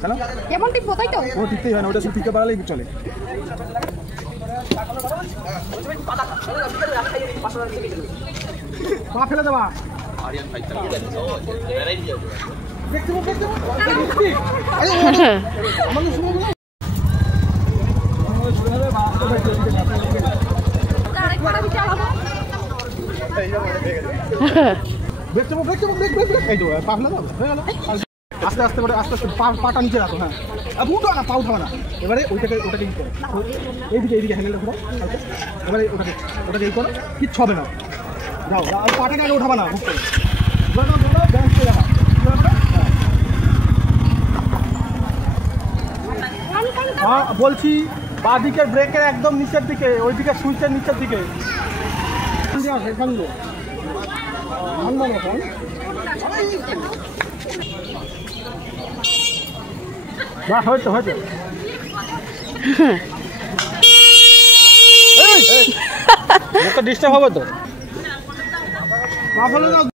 কেন কেমন টিপবো তাই তো? ও টিপতেই হয় না, ওটা শুধু টিপতে পারলেই চলে। পা ফেলে দেবা। আস্তে আস্তে করে আস্তে আস্তে পাটা নিচে রাখো। হ্যাঁ উঠো না, পা উঠাবে না। এবারে ওটাকে ই করো, এইদিকে হ্যান্ডেলটা ঘুরো। এবারে ওটাকে ই করো, কিচ্ছু হবে না। যাও আর পাটাকে আগে উঠাবে না। হ্যাঁ বলছি, বাঁ দিকের ব্রেকের একদম নিচের দিকে, ওই দিকে সুইচের নিচের দিকে। বাহ, হয়েছে হয়েছে। ডিস্টার্ব হবে তো।